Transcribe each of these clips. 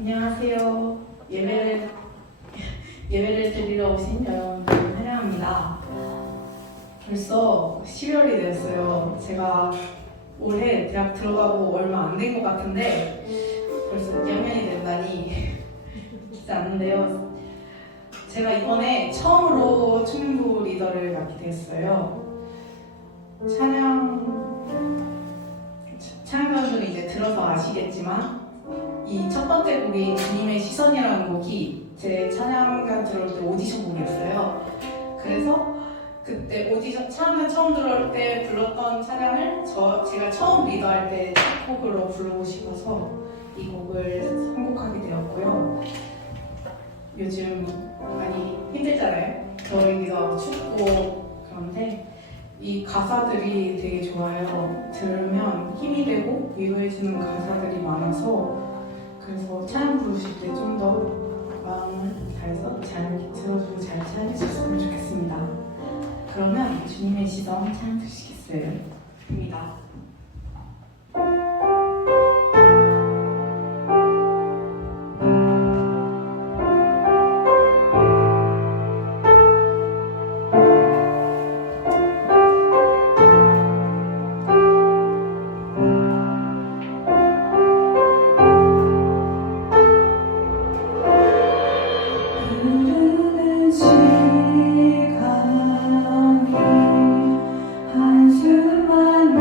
안녕하세요. 예배를 드리러 오신 여러분들 환영합니다. 벌써 12월이 되었어요. 제가 올해 대학 들어가고 얼마 안 된 것 같은데 벌써 2학년이 된다니 쉽지 않은데요. 제가 이번에 처음으로 춤부 리더를 맡게 되었어요. 찬양가들은 이제 들어서 아시겠지만 이 첫 번째 곡이 주님의 시선이라는 곡이 제 찬양가 들어올 때 오디션 곡이었어요. 그래서 그때 오디션 찬양 처음 들어올 때 불렀던 찬양을 제가 처음 리더할 때 첫 곡으로 부르고 싶어서 이 곡을 선곡하게 되었고요. 요즘 많이 힘들잖아요. 겨울이기도 춥고 그런데 이 가사들이 되게 좋아요. 들으면 힘이 되고 위로해주는 가사들이 많아서 그래서 찬양 부르실 때 좀 더 마음을 다해서 잘 들어주고 잘 찬양해주셨으면 좋겠습니다. 그러면 주님의 시선 찬양 드시겠어요? 입니다. 한숨만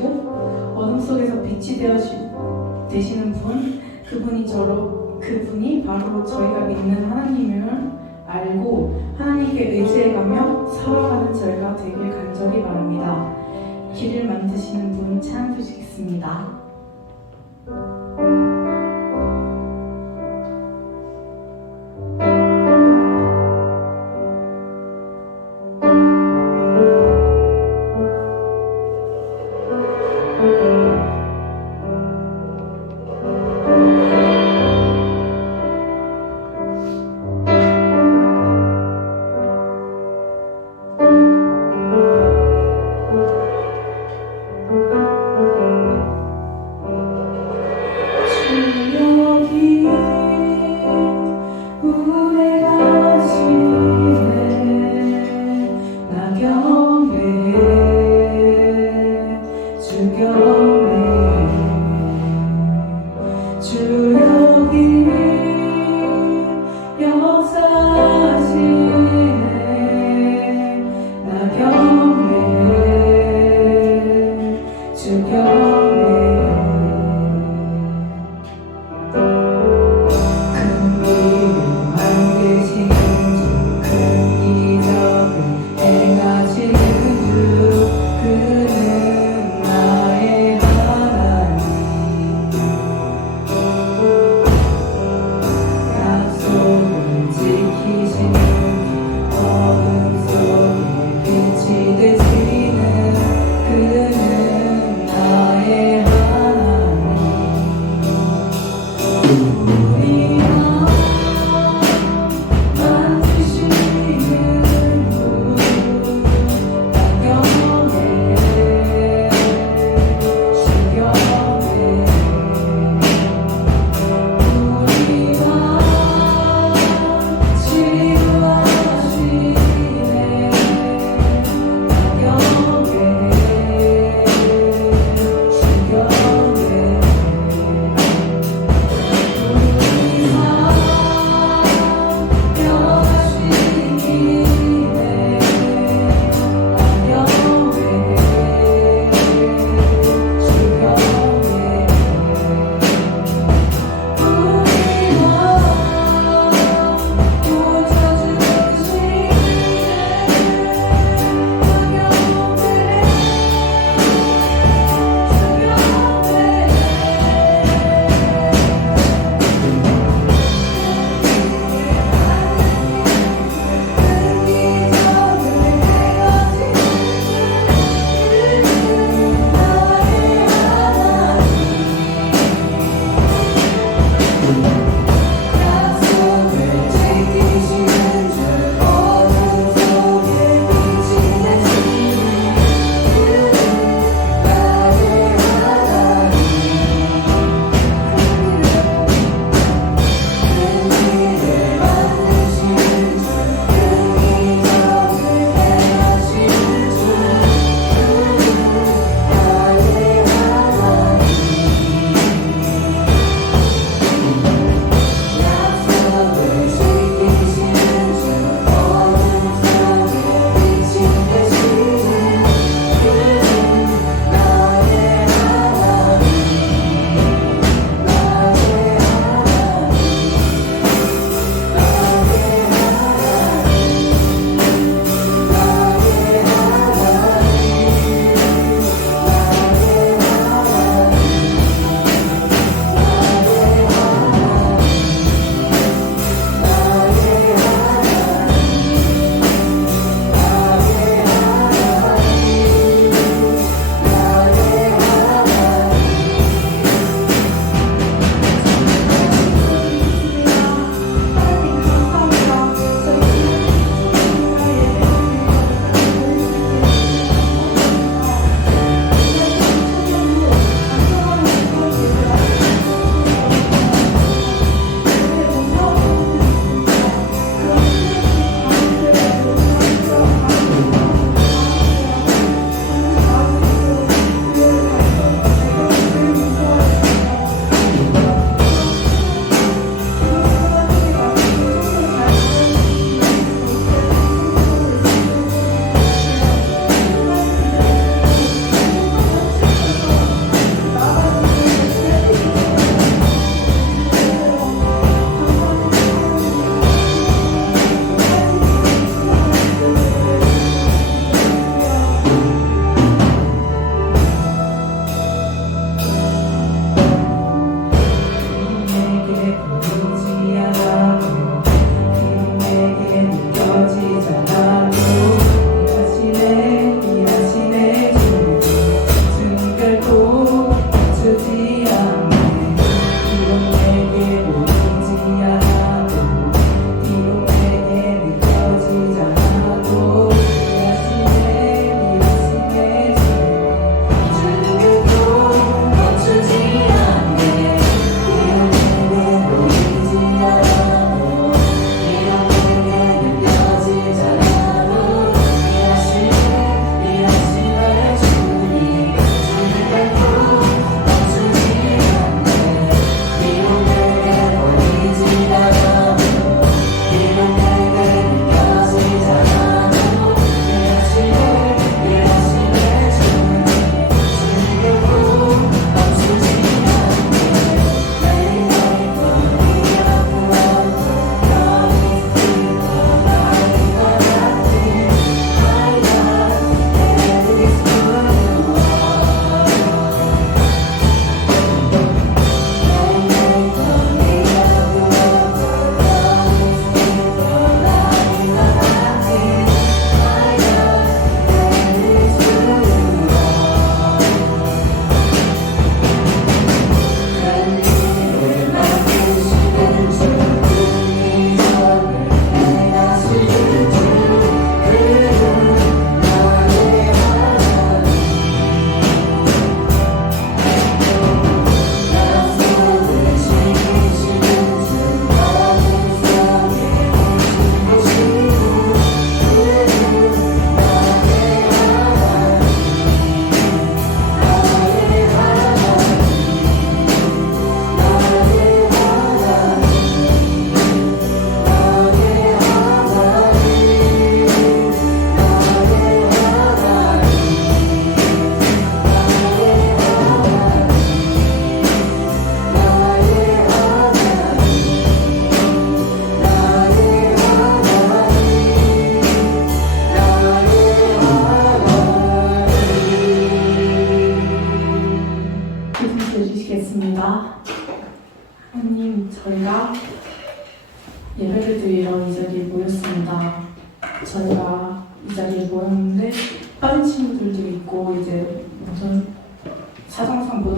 되시고 어둠 속에서 빛이 되시는 분, 그분이 바로 저희가 믿는 하나님을 알고 하나님께 의지해가며 살아가는 저희가 되길 간절히 바랍니다. 길을 만드시는 분 찬양 주시겠습니다.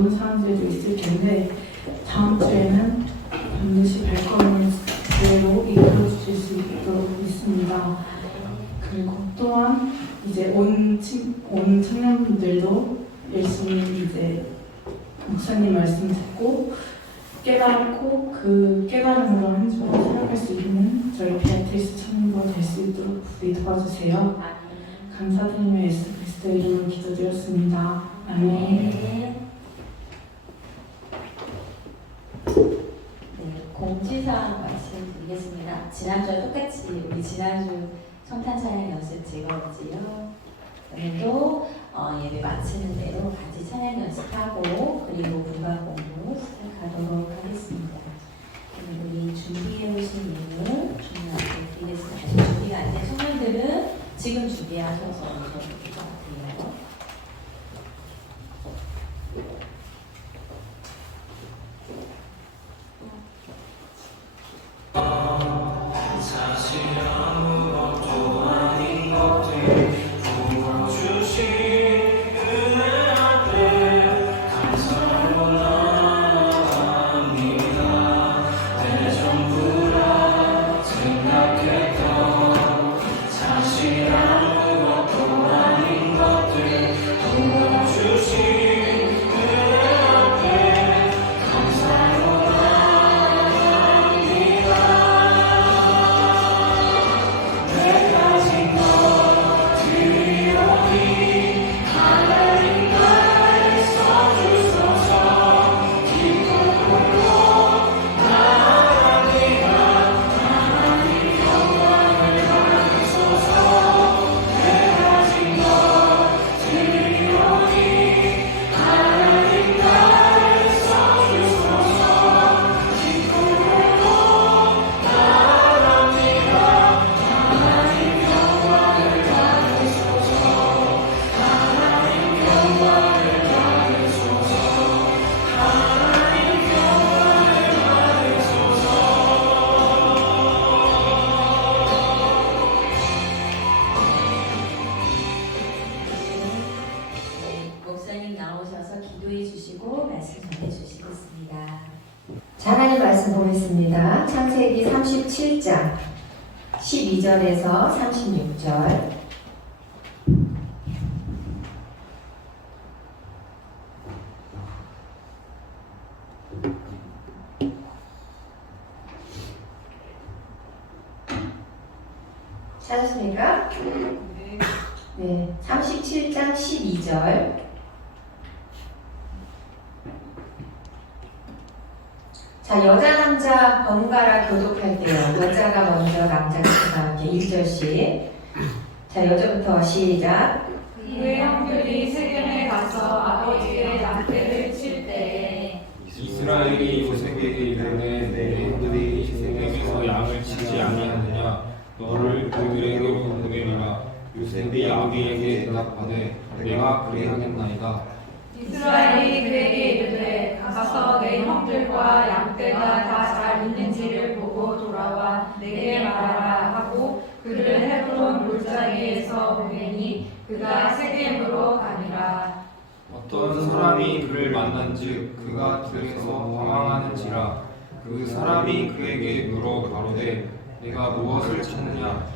모르는 사람들도 있을 텐데 다음 주에는 반드시 발걸음을 그대로 이끌어 주실 수 있도록 믿습니다. 그리고 또한 이제 온 청년분들도 열심히 이제 목사님 말씀 듣고 깨닫고 그 깨달음으로 한 주를 살아갈 수 있는 저희 베아트리스 청년부가 될 수 있도록 부디 도와주세요. 감사드리며 예수 그리스도의 이름으로 기도드렸습니다. 아멘. 네, 공지사항 말씀드리겠습니다. 지난주와 똑같이 우리 지난주 성탄 찬양 연습 즐거웠지요. 오늘도 예배 마치는 대로 같이 찬양 연습하고 그리고 분반 공부 시작하도록 하겠습니다. 우리 준비해 오신 예물 주님 앞에 드리겠습니다. 아직 준비가 안 된 청년들은 지금 준비하셔서 오셔도 될 것 같아요. 하나님 말씀 보겠습니다. 창세기 37장 12절에서 36절. 찾았습니까? 네, 37장 12절. 자, 여자 남자 번갈아 교독할 때요. 여자가 먼저 남자가 함께 1절씩. 자, 여자부터 시작. 그의 형들이 세겜에 가서 아버지의 양떼를 칠 때에 이스라엘이 요셉에게 이르되 내 형들이 세겜에서 양을 치지 아니하느냐 너를 그들에게로 보내리라. 요셉이 아비에게 대답하되 내가 그리하겠나이다. 이스라엘이 그에게 이르되 가서 내 형들과 양떼가 다 잘 있는지를 보고 돌아와 내게 말하라 하고 그를 헤브론 골짜기에서 보내니 그가 세겜으로 가니라. 어떤 사람이 그를 만난즉 그가 들에서 방황하는지라. 그 사람이 그에게 물어 가로되 내가 무엇을 찾느냐.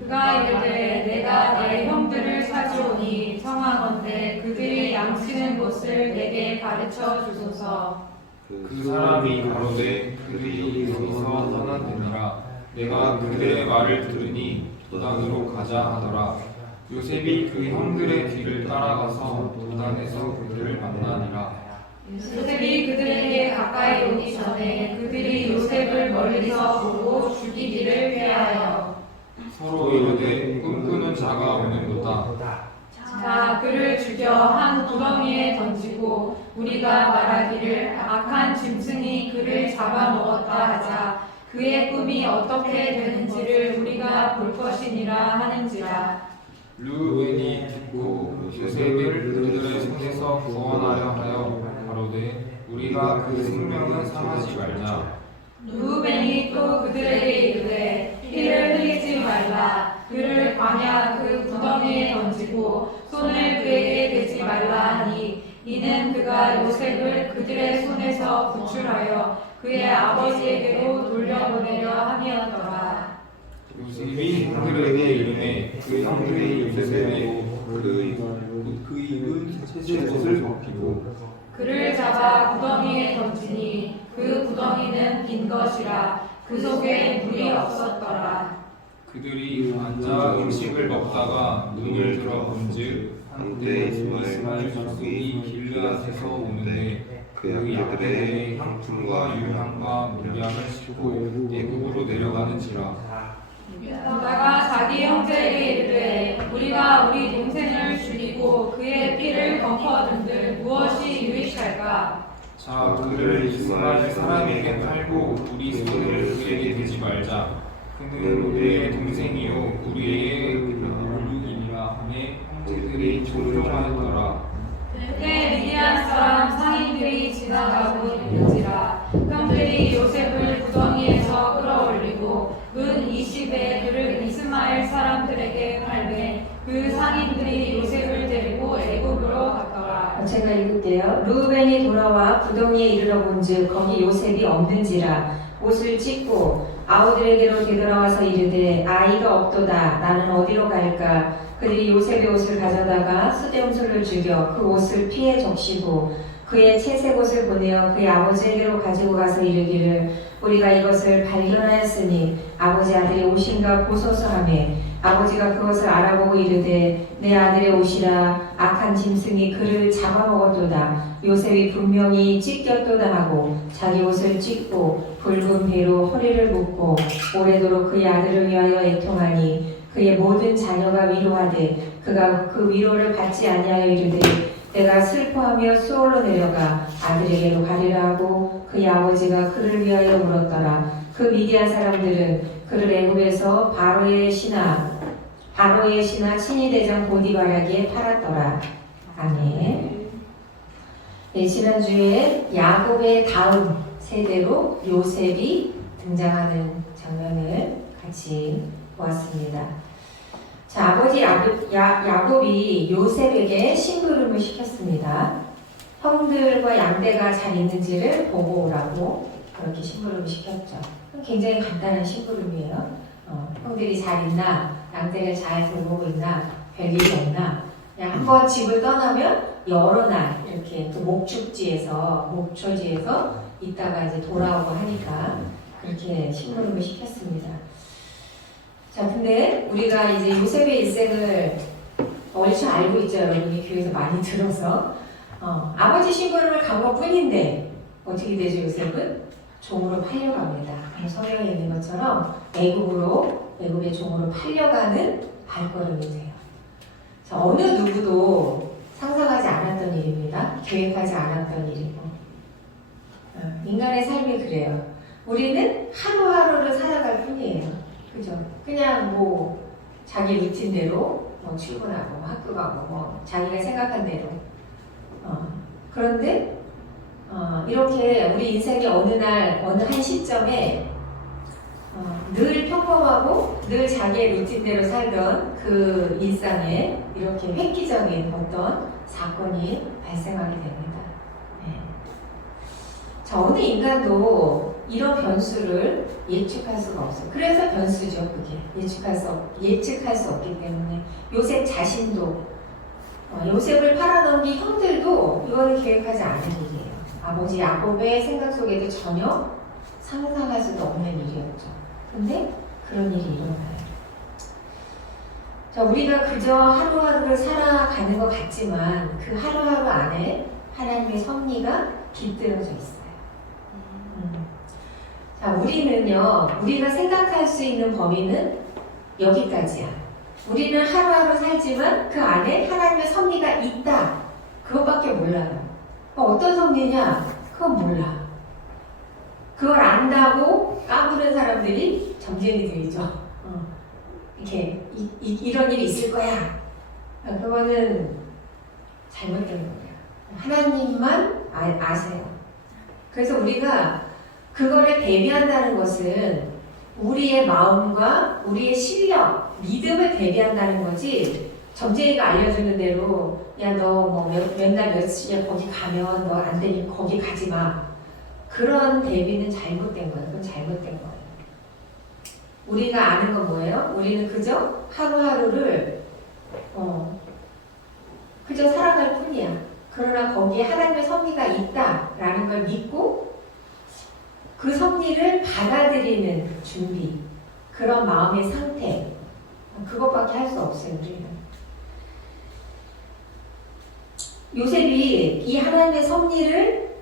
그가 이르되 내가 내 형들을 찾아오니 청하건대 그들이 양치는 곳을 내게 가르쳐 주소서. 그 사람이 가로되 그들이 여기서 떠난느니라. 내가 그들의 말을 들으니 도단으로 가자 하더라. 요셉이 그 형들의 뒤를 따라가서 도단에서 그들을 만나니라. 요셉이 그들에게 가까이 오기 전에 그들이 요셉을 멀리서 보고 죽이기를 피하여 서로 이르되 꿈꾸는 자가 오는도다. 자 그를 죽여 한 구덩이에 던지고 우리가 말하기를 악한 짐승이 그를 잡아먹었다 하자. 그의 꿈이 어떻게 되는지를 우리가 볼 것이니라 하는지라. 르우벤이 듣고 요셉을 그들의 손에서 구원하려 하여 가로되 우리가 그 생명은 상하지 말자. 루벤이 또 그들에게 이르되 피를 흘리지 말라. 그를 광야 그 구덩이에 던지고 손을 그에게 대지 말라 하니 이는 그가 요셉을 그들의 손에서 구출하여 그의 아버지에게로 돌려보내려 함이었더라. 요셉이 형들에게 이르매 그 형들이 요셉에게 그 입은 새 옷을 벗기고 그를 잡아 구덩이에 던지니 그 구덩이는 빈 것이라 그 속에 물이 없었더라. 그들이 앉아 음식을 먹다가 눈을 들어 본즉 한때 이스마엘 족속이 길르앗에서 오는데 그 양떼들의 향품과 유향과 물량을 싣고 애굽으로 내려가는지라. 유다가 자기 형제에게 이르되 우리가 우리 동생을 죽이고 그의 피를 덮어둔들 무엇이 유익할까? 자 그를 이스마엘 사람에게 팔고 우리 손을 그에게 대지 말자. 그는 우리의 동생이요 우리의 물육이니라 하매 형제들이 종종하였더라. 그때 미디안 사람 상인들이 지나가고 있는지라 형들이 요셉을 구덩이에서 끌어올리고 은 20에 그를 이스마엘 사람들에게 팔매 그 상인들이 요셉을 데리고 애굽으로 갔더라. 제가 읽을게요. 루벤이 돌아와 구덩이에 이르러 본즉 거기 요셉이 없는지라 옷을 찢고 아우들에게로 되돌아와서 이르되 아이가 없도다. 나는 어디로 갈까? 그들이 요셉의 옷을 가져다가 수대음술을 죽여 그 옷을 피에 적시고 그의 채색 옷을 보내어 그의 아버지에게로 가지고 가서 이르기를 우리가 이것을 발견하였으니 아버지 아들의 옷인가 보소서 하매 아버지가 그것을 알아보고 이르되 내 아들의 옷이라 악한 짐승이 그를 잡아먹었도다. 요셉이 분명히 찢겼도다 하고 자기 옷을 찢고 붉은 배로 허리를 묶고 오래도록 그의 아들을 위하여 애통하니 그의 모든 자녀가 위로하되 그가 그 위로를 받지 아니하여 이르되 내가 슬퍼하며 수월로 내려가 아들에게로 가리라 하고 그의 아버지가 그를 위하여 울었더라. 그 미디안 사람들은 그를 애굽에서 바로의 신하 친위 대장 보디발에게 팔았더라. 아멘. 네, 지난주에 야곱의 다음 세대로 요셉이 등장하는 장면을 같이 보았습니다. 자, 아버지 야곱이 요셉에게 심부름을 시켰습니다. 형들과 양떼가 잘 있는지를 보고 오라고 그렇게 심부름을 시켰죠. 굉장히 간단한 심부름이에요. 형들이 잘 있나, 양떼를 잘 돌보고 있나, 별일이 없나. 그냥 한번 집을 떠나면 여러 날 이렇게 또 목초지에서 있다가 이제 돌아오고 하니까 그렇게 심부름을 시켰습니다. 자, 근데 우리가 이제 요셉의 일생을 얼추 알고 있죠. 여러분이 교회에서 많이 들어서. 아버지 심부름을 간 것 뿐인데 어떻게 되죠? 요셉은 종으로 팔려갑니다. 성경에 있는 것처럼 애굽의 종으로 팔려가는 발걸음이 돼요. 자, 어느 누구도 상상하지 않았던 일입니다. 계획하지 않았던 일이고. 인간의 삶이 그래요. 우리는 하루하루를 살아갈 뿐이에요. 그죠? 그냥 자기 루틴대로 출근하고 학교 가고 자기가 생각한 대로. 그런데 이렇게 우리 인생의 어느 한 시점에 늘 평범하고 늘 자기의 루틴대로 살던 그 일상에 이렇게 획기적인 어떤 사건이 발생하게 됩니다. 네. 자, 어느 인간도 이런 변수를 예측할 수가 없어요. 그래서 변수죠, 그게. 예측할 수 없기 때문에 요셉 자신도 요셉을 팔아넘긴 형들도 이거는 계획하지 않은 일이에요. 아버지 야곱의 생각 속에도 전혀 상상할 수도 없는 일이었죠. 근데 그런 일이 일어나요. 자, 우리가 그저 하루하루를 살아가는 것 같지만 그 하루하루 안에 하나님의 섭리가 깃들어져 있어요. 자, 우리가 생각할 수 있는 범위는 여기까지야. 우리는 하루하루 살지만 그 안에 하나님의 섭리가 있다. 그것밖에 몰라요. 어떤 섭리냐? 그건 몰라. 그걸 안다고 까부는 사람들이 점쟁이들이죠. 이렇게 이런 일이 있을 거야. 그거는 잘못된 거예요. 하나님만 아세요. 그래서 우리가 그거를 대비한다는 것은 우리의 마음과 우리의 실력, 믿음을 대비한다는 거지 점쟁이가 알려주는 대로 야 너 뭐 몇날 며칠에 거기 가면 너 안 되니 거기 가지 마. 그런 대비는 잘못된 거예요. 그건 잘못된 거예요. 우리가 아는 건 뭐예요? 우리는 그저 하루하루를 그저 살아갈 뿐이야. 그러나 거기에 하나님의 섭리가 있다라는 걸 믿고 그 섭리를 받아들이는 준비, 그런 마음의 상태, 그것밖에 할 수 없어요. 우리는. 요셉이 이 하나님의 섭리를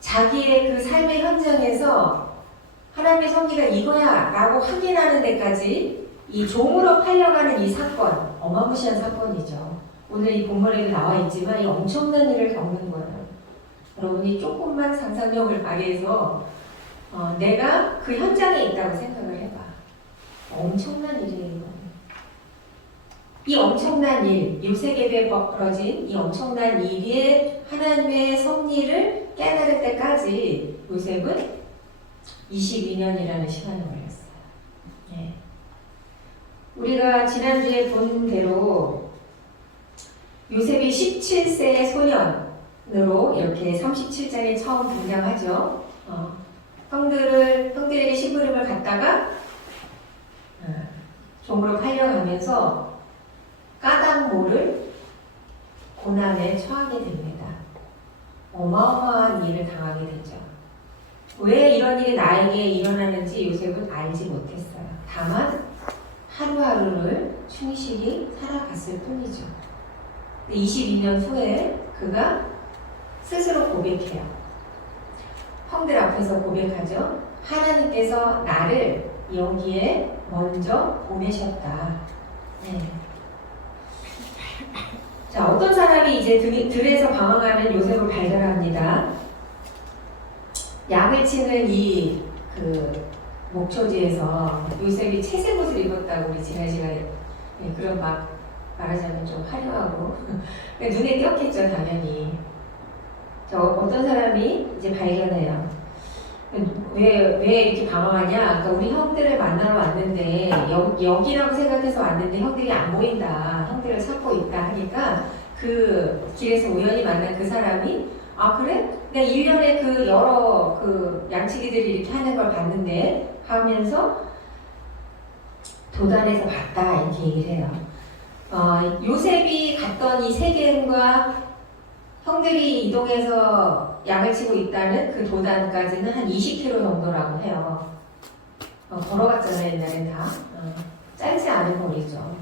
자기의 그 삶의 현장에서 하나님의 섭리가 이거야 라고 확인하는 데까지 이 종으로 팔려가는 이 사건, 어마무시한 사건이죠. 오늘 이 본문에도 나와 있지만 이 엄청난 일을 겪는 거예요. 여러분이 조금만 상상력을 발휘해서 내가 그 현장에 있다고 생각을 해봐. 엄청난 일이에요. 이 엄청난 일, 요셉에게 벌어진 이 엄청난 일에 하나님의 섭리를 깨달을 때까지 요셉은 22년이라는 시간이 걸렸어요. 네. 우리가 지난주에 본 대로 요셉이 17세의 소년으로 이렇게 37장에 처음 등장하죠. 형들에게 심부름을 갖다가 종으로 팔려가면서 까닭모를 고난에 처하게 됩니다. 어마어마한 일을 당하게 되죠. 왜 이런 일이 나에게 일어나는지 요셉은 알지 못했어요. 다만 하루하루를 충실히 살아갔을 뿐이죠. 22년 후에 그가 스스로 고백해요. 형들 앞에서 고백하죠. 하나님께서 나를 여기에 먼저 보내셨다. 네. 자, 어떤 사람이 이제 들에서 방황하는 요셉을 발견합니다. 약을 치는 목초지에서 요셉이 채색 옷을 입었다고 우리 지난 시간에 그런 말하자면 좀 화려하고 눈에 띄었겠죠, 당연히. 어떤 사람이 이제 발견해요. 왜 이렇게 방황하냐? 그러니까 우리 형들을 만나러 왔는데 여기라고 생각해서 왔는데 형들이 안 보인다. 형들을 찾고 있다 하니까 그 길에서 우연히 만난 그 사람이 그래? 내가 1년에 그 여러 양치기들이 이렇게 하는 걸 봤는데 하면서 도단에서 봤다 이렇게 얘기를 해요. 요셉이 갔던 이 세겜과 형들이 이동해서 약을 치고 있다는 그 도단까지는 한 20km 정도라고 해요. 걸어갔잖아요, 옛날엔 다. 짧지 않은 거리죠.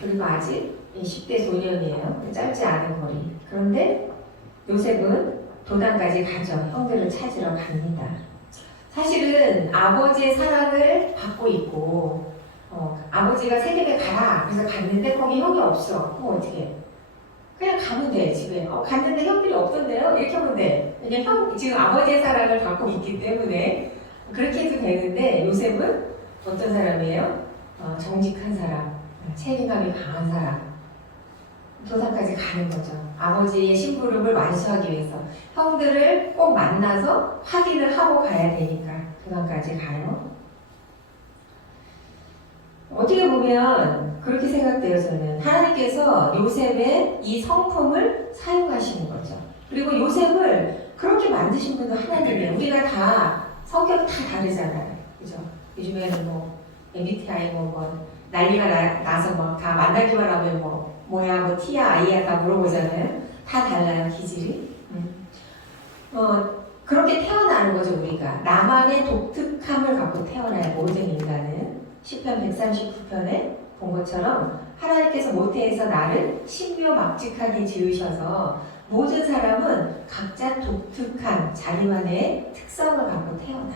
그리고 아직 10대 소년이에요. 짧지 않은 거리. 그런데 요셉은 도단까지 가죠. 형들을 찾으러 갑니다. 사실은 아버지의 사랑을 받고 있고, 아버지가 세겜에 가라. 그래서 갔는데 거기 형이 없어. 그럼 어떻게 해? 그냥 가면 돼, 집에. 갔는데 형들이 없던데요? 이렇게 하면 돼. 왜냐면 지금 아버지의 사랑을 받고 있기 때문에 그렇게 해도 되는데 요셉은 어떤 사람이에요? 정직한 사람, 책임감이 강한 사람. 도산까지 가는 거죠. 아버지의 심부름을 완수하기 위해서. 형들을 꼭 만나서 확인을 하고 가야 되니까 도산까지 가요. 어떻게 보면 그렇게 생각돼요, 저는. 하나님께서 요셉의 이 성품을 사용하시는 거죠. 그리고 요셉을 그렇게 만드신 분도 하나님이에요. 우리가 다 성격이 다 다르잖아요. 그죠? 요즘에는 MBTI 난리가 나서 다 만나기만 하면 뭐야, T야, I야 다 물어보잖아요. 다 달라요, 기질이. 그렇게 태어나는 거죠, 우리가. 나만의 독특함을 갖고 태어나요, 모든 인간은. 시편 139편에 본 것처럼 하나님께서 모태에서 나를 신묘막직하게 지으셔서 모든 사람은 각자 독특한 자기만의 특성을 갖고 태어나.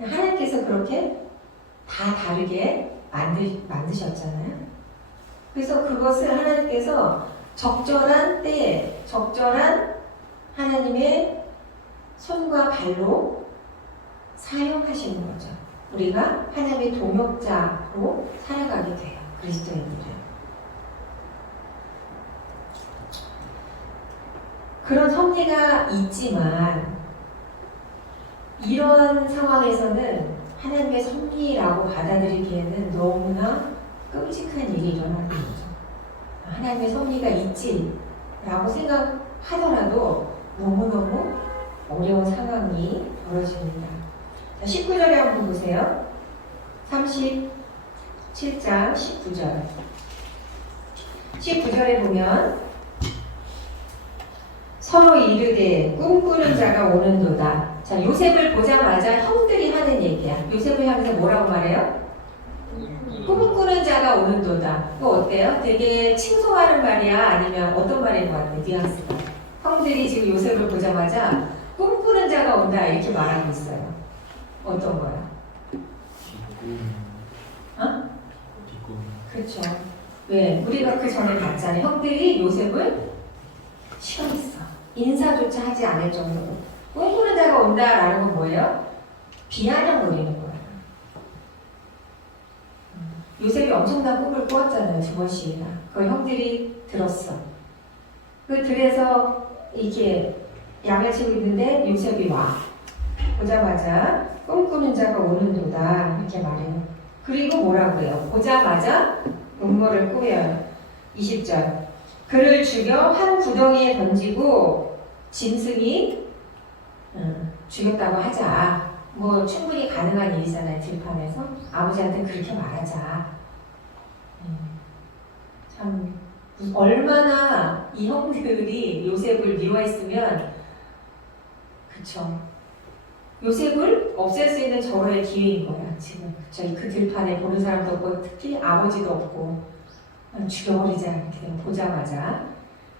하나님께서 그렇게 다 다르게 만드셨잖아요. 그래서 그것을 하나님께서 적절한 때에 적절한 하나님의 손과 발로 사용하시는 거죠. 우리가 하나님의 동역자로 살아가게 돼요. 그리스도인들은. 그런 섭리가 있지만 이런 상황에서는 하나님의 섭리라고 받아들이기에는 너무나 끔찍한 일이 일어나는 거죠. 하나님의 섭리가 있지라고 생각하더라도 너무너무 어려운 상황이 벌어집니다. 자, 19절에 한번 보세요. 37장 19절. 19절에 보면 서로 이르되 꿈꾸는 자가 오는도다. 자, 요셉을 보자마자 형들이 하는 얘기야. 요셉을 향해서 뭐라고 말해요? 꿈꾸는 자가 오는도다. 그거 어때요? 되게 칭송하는 말이야? 아니면 어떤 말인 것 같아? 뉘앙스가. 형들이 지금 요셉을 보자마자 꿈꾸는 자가 온다 이렇게 말하고 있어요. 어떤 거야? 어? 그렇죠. 왜? 우리가 그 전에 봤잖아요. 형들이 요셉을 싫어했어. 인사조차 하지 않을 정도로. 꿈꾸는 자가 온다라는 건 뭐예요? 비아냥거리는 거예요. 요셉이 엄청난 꿈을 꾸었잖아요. 2번씩이나. 그걸 형들이 들었어. 그 들에서 이렇게 양을 치고 있는데 요셉이 와. 보자마자 꿈꾸는 자가 오는도다 이렇게 말해요. 그리고 뭐라고 해요? 보자마자 음모를 꾸며요. 20절. 그를 죽여 한 구덩이에 던지고 짐승이 죽였다고 하자. 뭐 충분히 가능한 일이잖아요. 들판에서 아버지한테 그렇게 말하자. 참 얼마나 이 형들이 요셉을 미워했으면, 그쵸? 요셉을 없앨 수 있는 절호의 기회인 거야 지금. 그쵸? 그 들판에 보는 사람도 없고 특히 아버지도 없고 죽여버리자 이렇게 보자마자.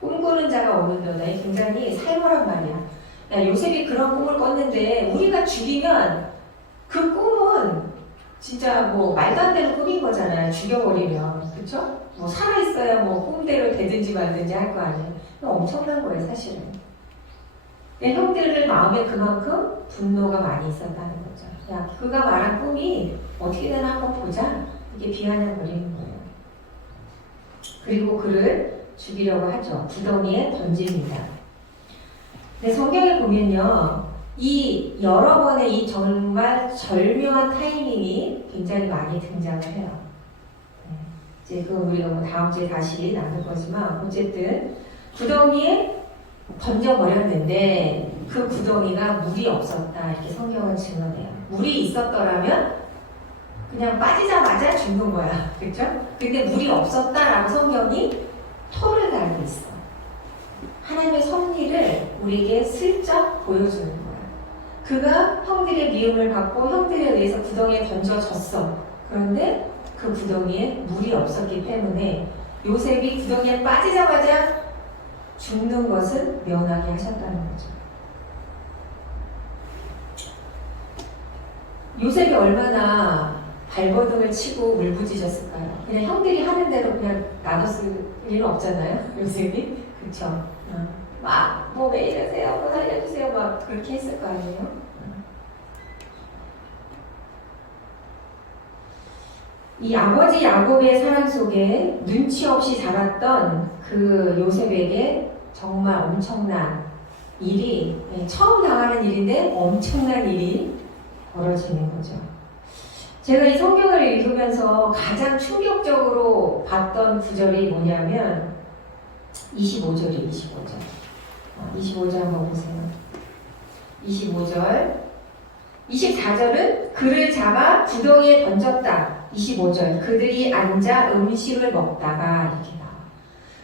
꿈꾸는 자가 오는도다. 굉장히 살벌한 말이야. 야, 요셉이 그런 꿈을 꿨는데 우리가 죽이면 그 꿈은 진짜 뭐 말도 안 되는 꿈인 거잖아요. 죽여버리면. 그쵸? 뭐 살아있어야 뭐 꿈대로 되든지 말든지 할 거 아니에요. 엄청난 거예요 사실은. 내 형들을 마음에 그만큼 분노가 많이 있었다는 거죠. 야, 그가 말한 꿈이 어떻게 되나 한번 보자. 이게 비아냥거리는 거예요. 그리고 그를 죽이려고 하죠. 구덩이에 던집니다. 근데 성경에 보면요, 이 여러 번의 이 정말 절묘한 타이밍이 굉장히 많이 등장을 해요. 이제 그건 우리가 뭐 다음 주에 다시 나눌 거지만 어쨌든 구덩이에 던져버렸는데 그 구덩이가 물이 없었다 이렇게 성경은 증언해요. 물이 있었더라면 그냥 빠지자마자 죽는 거야. 그렇죠? 근데 물이 없었다라고 성경이 토를 달고 있어. 하나님의 섭리를 우리에게 슬쩍 보여주는 거야. 그가 형들의 미움을 받고 형들에 의해서 구덩이에 던져졌어. 그런데 그 구덩이에 물이 없었기 때문에 요셉이 구덩이에 빠지자마자 죽는 것은 면하게 하셨다는 거죠. 요셉이 얼마나 발버둥을 치고 울부짖었을까요? 그냥 형들이 하는 대로 그냥 놔뒀을 일은 없잖아요. 요셉이. 그쵸? 막 뭐 왜 이러세요? 뭐 살려주세요. 막 그렇게 했을 거 아니에요? 이 아버지 야곱의 사랑 속에 눈치 없이 자랐던 그 요셉에게 정말 엄청난 일이, 처음 당하는 일인데 엄청난 일이 벌어지는 거죠. 제가 이 성경을 읽으면서 가장 충격적으로 봤던 구절이 뭐냐면 25절이에요. 25절 한번 보세요. 25절 24절은 그를 잡아 구덩이에 던졌다. 25절 그들이 앉아 음식을 먹다가 이렇게 나와.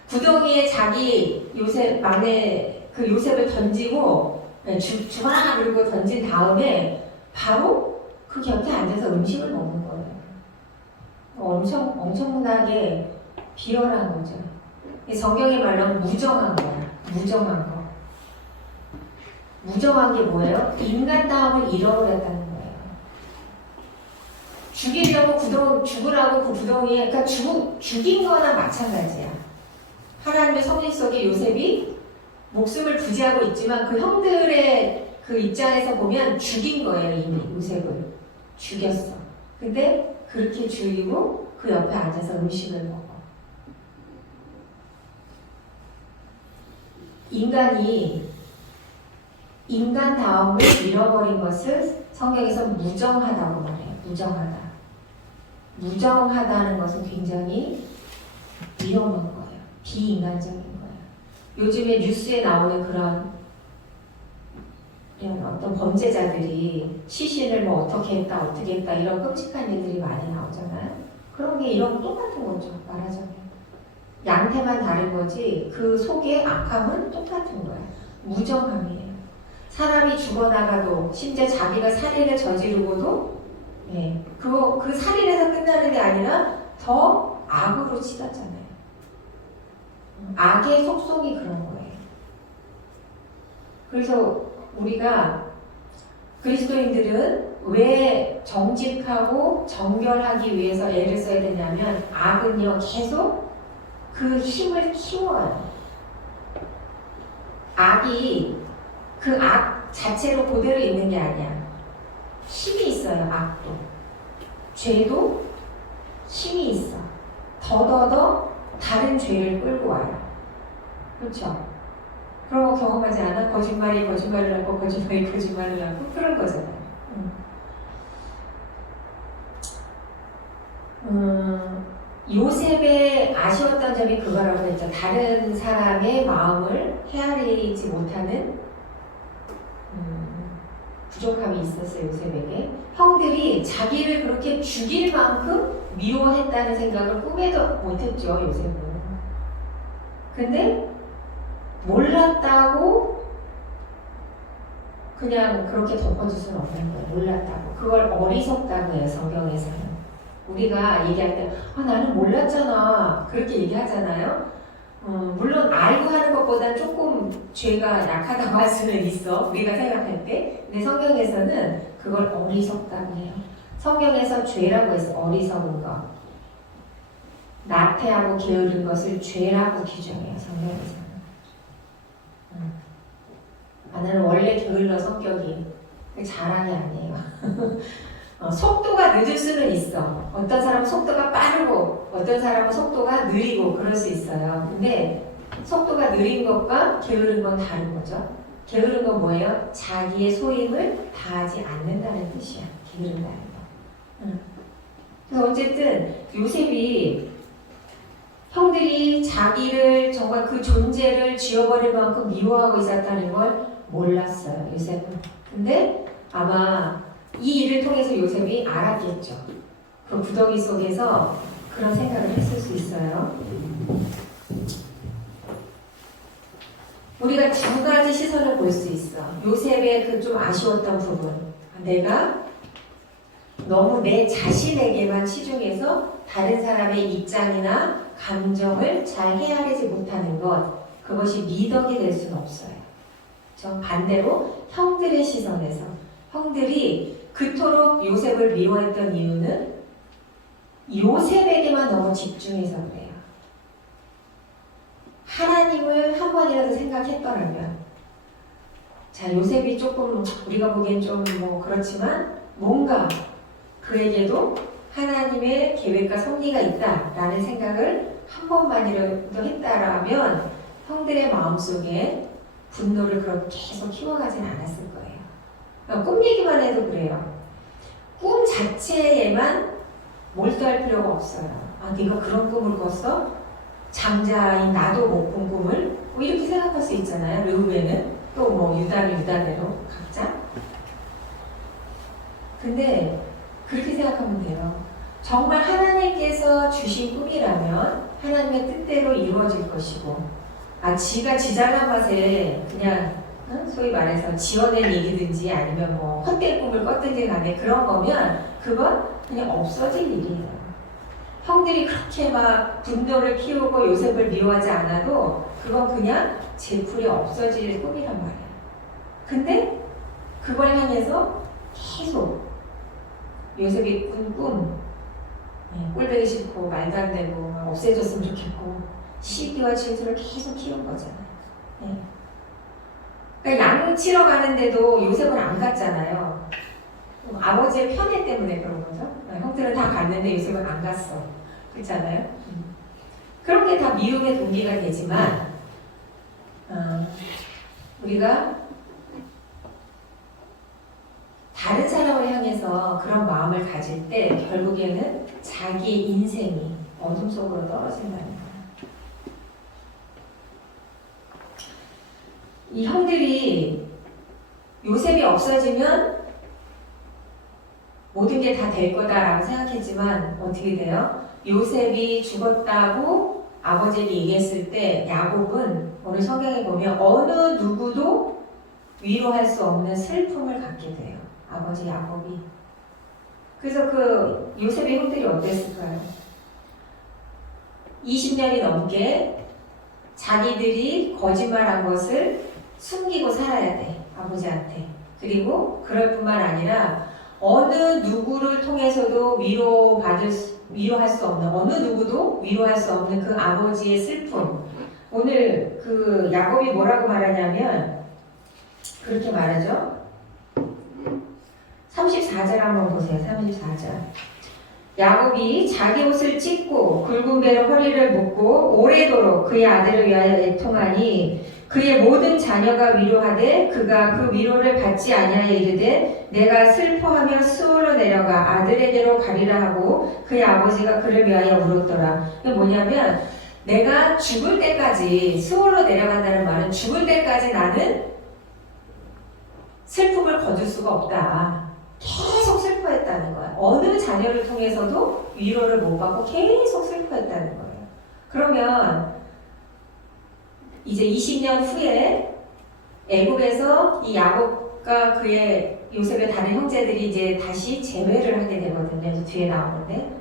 구덩이에 자기 요셉 막내 그 요셉을 던지고 주마라 그리고 던진 다음에 바로 그 곁에 앉아서 음식을 먹는 거예요. 엄청나게 비열한 거죠. 성경의 말로 무정한 거야. 무정한 거. 무정한 게 뭐예요? 인간다움을 잃어버렸다는 거예요. 죽이려고 죽으라고 그 구덩이에, 그러니까 죽인 거나 마찬가지야. 하나님의 섭리 속에 요셉이 목숨을 부지하고 있지만 그 형들의 그 입장에서 보면 죽인 거예요. 이미 요셉을 죽였어. 근데 그렇게 죽이고 그 옆에 앉아서 음식을 먹어. 인간이 인간다움을 잃어버린 것을 성경에서 무정하다고 말해요. 무정하다. 무정하다는 것은 굉장히 위험한 거예요. 비인간적인 거예요. 요즘에 뉴스에 나오는 그런 어떤 범죄자들이 시신을 뭐 어떻게 했다 이런 끔찍한 일들이 많이 나오잖아요. 그런 게 이런 거 똑같은 거죠. 말하자면 양태만 다른 거지 그 속에 악함은 똑같은 거예요. 무정함이에요. 사람이 죽어나가도 심지어 자기가 살인을 저지르고도 그 살인에서 끝나는 게 아니라 더 악으로 치닫잖아요. 악의 속성이 그런 거예요. 그래서 우리가 그리스도인들은 왜 정직하고 정결하기 위해서 애를 써야 되냐면 악은요 계속 그 힘을 키워요. 악이 그 악 자체로 그대로 있는 게 아니야. 힘이 있어요. 악도. 죄도 힘이 있어. 더더더 다른 죄를 끌고 와요. 그렇죠? 그런 거 경험하지 않아? 거짓말이 거짓말을 하고 거짓말이 거짓말을 하고 그런 거잖아요. 요셉의 아쉬웠던 점이 그거라고 했죠. 다른 사람의 마음을 헤아리지 못하는 부족함이 있었어요. 요셉에게. 형들이 자기를 그렇게 죽일 만큼 미워했다는 생각을 꿈에도 못했죠. 요셉은. 근데 몰랐다고 그냥 그렇게 덮어줄 수는 없는 거예요. 몰랐다고. 그걸 어리석다고 해요. 성경에서는. 우리가 얘기할 때 나는 몰랐잖아. 그렇게 얘기하잖아요. 물론 알고 하는 것보다 조금 죄가 약하다고 할 수는 있어. 우리가 생각할 때. 근데 성경에서는 그걸 어리석다고 해요. 성경에서 죄라고 해서 어리석은 것. 나태하고 게으른 것을 죄라고 규정해요. 성경에서는. 나는 원래 게을러 성격이. 자랑이 아니에요. 속도가 늦을 수는 있어. 어떤 사람은 속도가 빠르고 어떤 사람은 속도가 느리고 그럴 수 있어요. 근데 속도가 느린 것과 게으른 건 다른 거죠. 게으른 건 뭐예요? 자기의 소임을 다하지 않는다는 뜻이야. 게으른다는 거. 그래서 어쨌든 요셉이 형들이 자기를 정말 그 존재를 지워버릴 만큼 미워하고 있었다는 걸 몰랐어요. 요셉은. 근데 아마 이 일을 통해서 요셉이 알았겠죠. 그 구덩이 속에서 그런 생각을 했을 수 있어요. 우리가 두 가지 시선을 볼 수 있어. 요셉의 그 좀 아쉬웠던 부분. 내가 너무 내 자신에게만 치중해서 다른 사람의 입장이나 감정을 잘 헤아리지 못하는 것. 그것이 미덕이 될 수는 없어요. 반대로 형들의 시선에서 형들이 그토록 요셉을 미워했던 이유는 요셉에게만 너무 집중해서 그래요. 하나님을 한 번이라도 생각했더라면 자, 요셉이 조금 우리가 보기엔 좀 뭐 그렇지만 뭔가 그에게도 하나님의 계획과 섭리가 있다라는 생각을 한 번만이라도 했다라면 형들의 마음속에 분노를 그렇게 계속 키워가진 않았을 거예요. 그러니까 꿈 얘기만 해도 그래요. 꿈 자체에만 몰두할 필요가 없어요. 네가 그런 꿈을 꿨어? 장자인 나도 못 꾼 꿈을? 뭐 이렇게 생각할 수 있잖아요. 르우벤은 또 뭐 유다는 유다대로 각자. 근데 그렇게 생각하면 돼요. 정말 하나님께서 주신 꿈이라면 하나님의 뜻대로 이루어질 것이고 지가 지잘난 맛에 그냥 소위 말해서 지어낸 일이든지 아니면 뭐 헛된 꿈을 꿨든지 간에 그런 거면 그건 그냥 없어질 일이에요. 형들이 그렇게 막 분노를 키우고 요셉을 미워하지 않아도 그건 그냥 제풀이 없어질 꿈이란 말이에요. 근데 그걸 향해서 계속 요셉이 꾼 꿈, 꼴보기 싫고 말도 안 되고 없애줬으면 좋겠고 시기와 질투를 계속 키운 거잖아요. 그러니까 양 치러 가는데도 요셉은 안 갔잖아요. 아버지의 편애 때문에 그런 거죠. 형들은 다 갔는데 요셉은 안 갔어. 그렇잖아요. 그런 게 다 미움의 동기가 되지만 우리가 다른 사람을 향해서 그런 마음을 가질 때 결국에는 자기 인생이 어둠 속으로 떨어진다는 거예요. 이 형들이 요셉이 없어지면 모든 게 다 될 거다라고 생각했지만 어떻게 돼요? 요셉이 죽었다고 아버지에게 얘기했을 때 야곱은 오늘 성경에 보면 어느 누구도 위로할 수 없는 슬픔을 갖게 돼요. 아버지 야곱이. 그래서 그 요셉의 형들이 어땠을까요? 20년이 넘게 자기들이 거짓말한 것을 숨기고 살아야 돼. 아버지한테. 그리고 그럴 뿐만 아니라 어느 누구를 통해서도 위로할 수 없는, 어느 누구도 위로할 수 없는 그 아버지의 슬픔. 오늘 그 야곱이 뭐라고 말하냐면 그렇게 말하죠. 34절 한번 보세요. 34절. 야곱이 자기 옷을 찢고 굵은 배로 허리를 묶고 오래도록 그의 아들을 위하여 애통하니 그의 모든 자녀가 위로하되 그가 그 위로를 받지 아니하여 이르되 내가 슬퍼하며 수월로 내려가 아들에게로 가리라 하고 그의 아버지가 그를 위하여 울었더라. 이게 뭐냐면 내가 죽을 때까지 수월로 내려간다는 말은 죽을 때까지 나는 슬픔을 거둘 수가 없다. 계속 슬퍼했다는 거야. 어느 자녀를 통해서도 위로를 못 받고 계속 슬퍼했다는 거예요. 그러면 이제 20년 후에 애굽에서 이 야곱과 그의 요셉의 다른 형제들이 이제 다시 재회를 하게 되거든요. 이제 뒤에 나오는데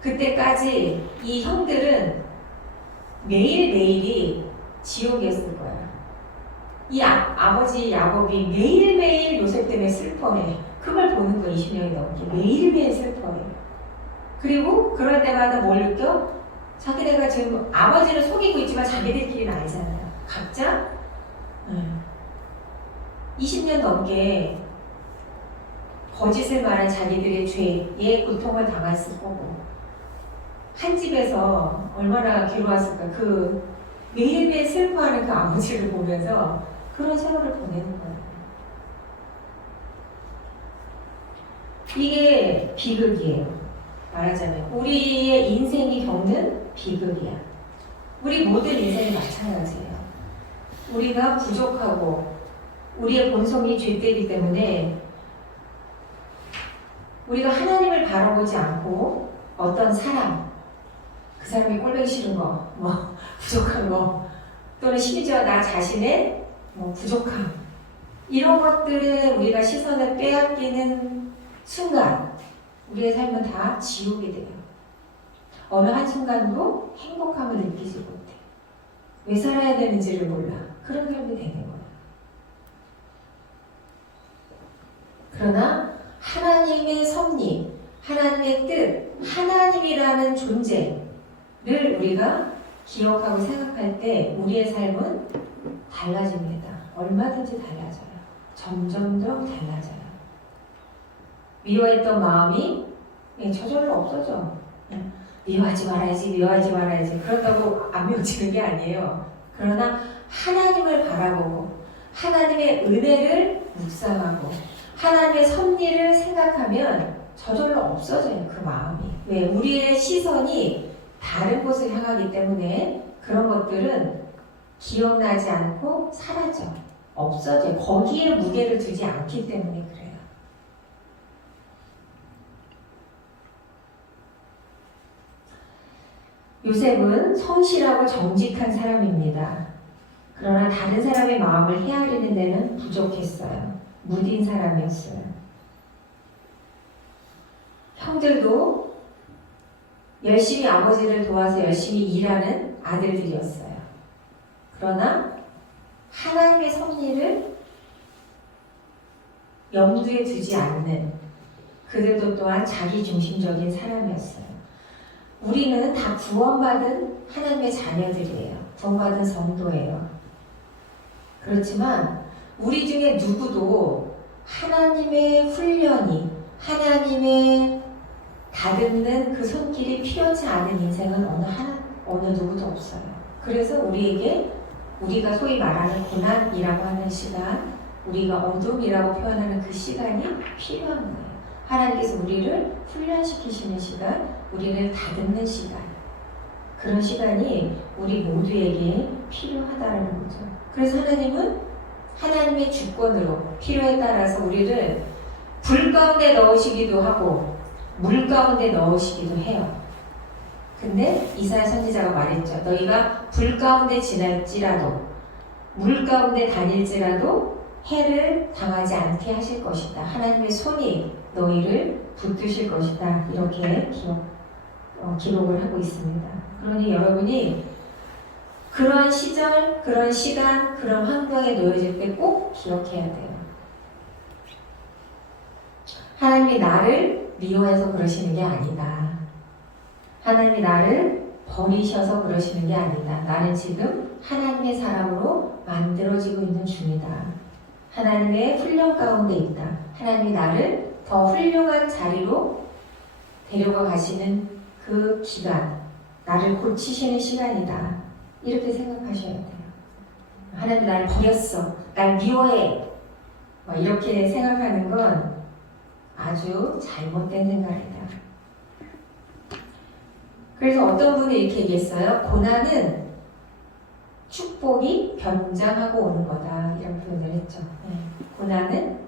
그때까지 이 형들은 매일매일이 지옥이었을 거야. 이 아버지 야곱이 매일매일 요셉 때문에 슬퍼해. 그걸 보는 거야. 20년이 넘게 매일매일 슬퍼해. 그리고 그럴 때마다 뭘 느껴? 자기네가 지금 아버지를 속이고 있지만 자기들끼리는 알잖아요. 각자 20년 넘게 거짓을 말한 자기들의 죄에 고통을 당했을 거고 한 집에서 얼마나 괴로웠을까. 그 매일매일 슬퍼하는 그 아버지를 보면서 그런 세월을 보내는 거예요. 이게 비극이에요. 말하자면 우리의 인생이 겪는 비극이야. 우리 모든 인생이 마찬가지예요. 우리가 부족하고 우리의 본성이 죄되기 때문에 우리가 하나님을 바라보지 않고 어떤 사람, 그 사람이 꼴보기 싫은 거, 부족한 거, 또는 심지어 나 자신의 부족함, 이런 것들에 우리가 시선을 빼앗기는 순간 우리의 삶은 다 지옥이 돼요. 어느 한순간도 행복함을 느끼지 못해. 왜 살아야 되는지를 몰라. 그런 삶이 되는 거예요. 그러나 하나님의 섭리, 하나님의 뜻, 하나님이라는 존재를 우리가 기억하고 생각할 때 우리의 삶은 달라집니다. 얼마든지 달라져요. 점점 더 달라져요. 미워했던 마음이 저절로 없어져. 미워하지 말아야지. 그렇다고 안 미워지는 게 아니에요. 그러나 하나님을 바라보고 하나님의 은혜를 묵상하고 하나님의 섭리를 생각하면 저절로 없어져요. 그 마음이. 왜? 우리의 시선이 다른 곳을 향하기 때문에 그런 것들은 기억나지 않고 사라져. 없어져요. 거기에 무게를 두지 않기 때문에 그래요. 요셉은 성실하고 정직한 사람입니다. 그러나 다른 사람의 마음을 헤아리는 데는 부족했어요. 무딘 사람이었어요. 형들도 열심히 아버지를 도와서 열심히 일하는 아들들이었어요. 그러나 하나님의 섭리를 염두에 두지 않는 그들도 또한 자기중심적인 사람이었어요. 우리는 다 구원받은 하나님의 자녀들이에요. 구원받은 성도예요. 그렇지만 우리 중에 누구도 하나님의 훈련이, 하나님의 다듬는 그 손길이 필요치 않은 인생은 어느 누구도 없어요. 그래서 우리에게 우리가 소위 말하는 고난이라고 하는 시간, 우리가 어둠이라고 표현하는 그 시간이 필요한 거예요. 하나님께서 우리를 훈련시키시는 시간, 우리를 다듬는 시간, 그런 시간이 우리 모두에게 필요하다는 거죠. 그래서 하나님은 하나님의 주권으로 필요에 따라서 우리를 불 가운데 넣으시기도 하고 물 가운데 넣으시기도 해요. 근데 이사야 선지자가 말했죠. 너희가 불 가운데 지날지라도 물 가운데 다닐지라도 해를 당하지 않게 하실 것이다. 하나님의 손이 너희를 붙드실 것이다. 이렇게 기록을 하고 있습니다. 그러니 여러분이 그런 시절, 그런 시간, 그런 환경에 놓여질 때 꼭 기억해야 돼요. 하나님이 나를 미워해서 그러시는 게 아니다. 하나님이 나를 버리셔서 그러시는 게 아니다. 나는 지금 하나님의 사람으로 만들어지고 있는 중이다. 하나님의 훈련 가운데 있다. 하나님이 나를 더 훌륭한 자리로 데려가 가시는 그 기간, 나를 고치시는 시간이다. 이렇게 생각하셔야 돼요. 하나님 나를 버렸어. 날 미워해. 이렇게 생각하는 건 아주 잘못된 생각이다. 그래서 어떤 분이 이렇게 얘기했어요. 고난은 축복이 변장하고 오는 거다. 이런 표현을 했죠. 고난은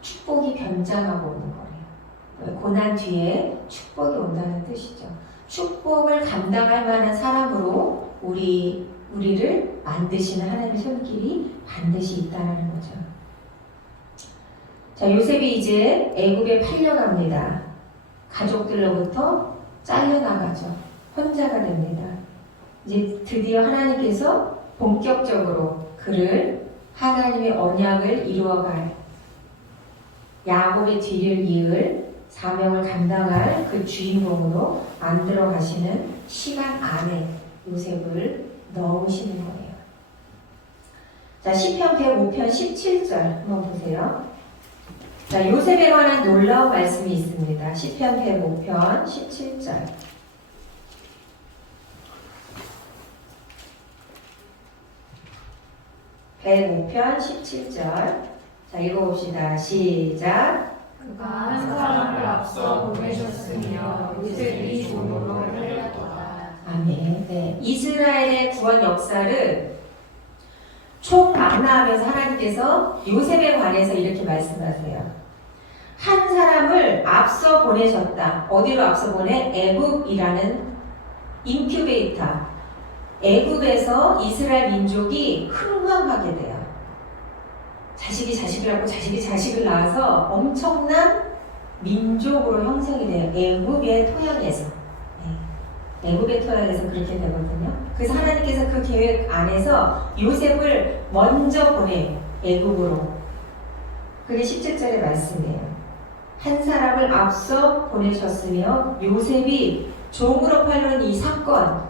축복이 변장하고 오는 거예요. 고난 뒤에 축복이 온다는 뜻이죠. 축복을 감당할 만한 사람으로 우리를 만드시는 하나님의 손길이 반드시 있다는 거죠. 자, 요셉이 이제 애굽에 팔려갑니다. 가족들로부터 잘려나가죠. 혼자가 됩니다. 이제 드디어 하나님께서 본격적으로 그를 하나님의 언약을 이루어갈 야곱의 뒤를 이을 사명을 감당할 그 주인공으로 만들어 가시는 시간 안에 요셉을 넣으시는 거예요. 자, 시편 105편 17절 한번 보세요. 자, 요셉에 관한 놀라운 말씀이 있습니다. 시편 105편 17절. (105편) 17절. 자, 읽어봅시다. 시작. 그가 한 사람을 앞서 보내셨으며 요셉이 종으로 흘렸도다. 아멘. 네. 이스라엘의 구원 역사를 총망라하면서 하나님께서 요셉에 관해서 이렇게 말씀하세요. 한 사람을 앞서 보내셨다. 어디로 앞서 보내? 애굽이라는 인큐베이터. 애굽에서 이스라엘 민족이 흥황하게 돼요. 자식이 자식을 낳고 자식이 자식을 낳아서 엄청난 민족으로 형성이 돼요. 애굽의 토양에서. 애굽의 토양에서 그렇게 되거든요. 그래서 하나님께서 그 계획 안에서 요셉을 먼저 보내요. 애굽으로. 그게 17절의 말씀이에요. 한 사람을 앞서 보내셨으며 요셉이 종으로 팔려온 이 사건,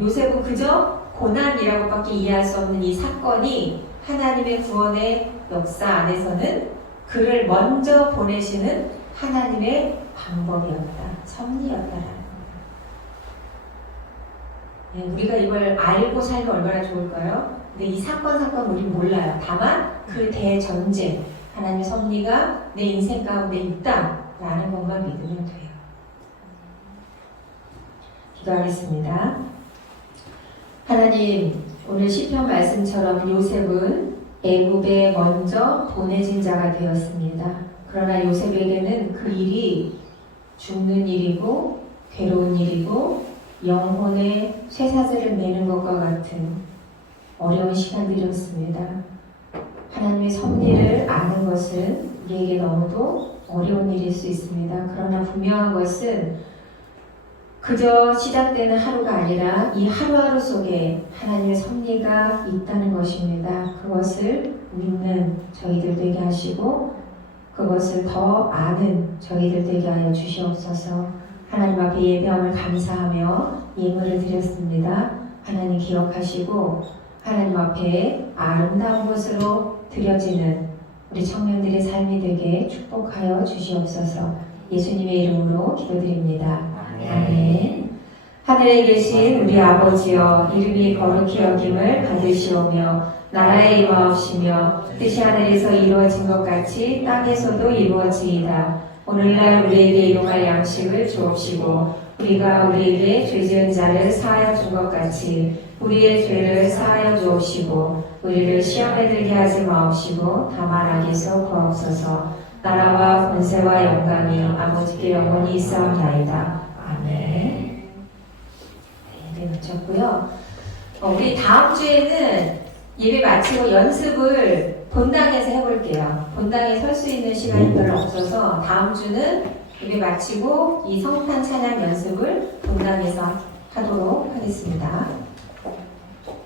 요셉은 그저 고난이라고밖에 이해할 수 없는 이 사건이 하나님의 구원의 역사 안에서는 그를 먼저 보내시는 하나님의 방법이었다. 섭리였다라는 거예요. 우리가 이걸 알고 살면 얼마나 좋을까요? 근데 이 사건 우리 몰라요. 다만 그 대전제, 하나님의 섭리가 내 인생 가운데 있다라는 것만 믿으면 돼요. 기도하겠습니다. 하나님, 오늘 시편 말씀처럼 요셉은 애굽에 먼저 보내진 자가 되었습니다. 그러나 요셉에게는 그 일이 죽는 일이고 괴로운 일이고 영혼의 쇠사슬을 매는 것과 같은 어려운 시간들이었습니다. 하나님의 섭리를 아는 것은 우리에게 너무도 어려운 일일 수 있습니다. 그러나 분명한 것은 그저 시작되는 하루가 아니라 이 하루하루 속에 하나님의 섭리가 있다는 것입니다. 그것을 믿는 저희들 되게 하시고 그것을 더 아는 저희들 되게 하여 주시옵소서. 하나님 앞에 예배함을 감사하며 예물을 드렸습니다. 하나님 기억하시고 하나님 앞에 아름다운 것으로 드려지는 우리 청년들의 삶이 되게 축복하여 주시옵소서. 예수님의 이름으로 기도드립니다. 아멘. 하늘에 계신 우리 아버지여 이름이 거룩히 여김을 받으시오며 나라에 임하옵시며 뜻이 하늘에서 이루어진 것 같이 땅에서도 이루어지이다. 오늘날 우리에게 일용할 양식을 주옵시고 우리가 우리에게 죄 지은 자를 사하여 준 것 같이 우리의 죄를 사하여 주옵시고 우리를 시험에 들게 하지 마옵시고 다만 악에서 구하옵소서. 나라와 권세와 영광이 아버지께 영원히 있사옵나이다. 아멘. 네, 마쳤고요. 우리 다음 주에는 예배 마치고 연습을 본당에서 해볼게요. 본당에 설 수 있는 시간이 별로 없어서 다음 주는 예배 마치고 이 성탄 찬양 연습을 본당에서 하도록 하겠습니다.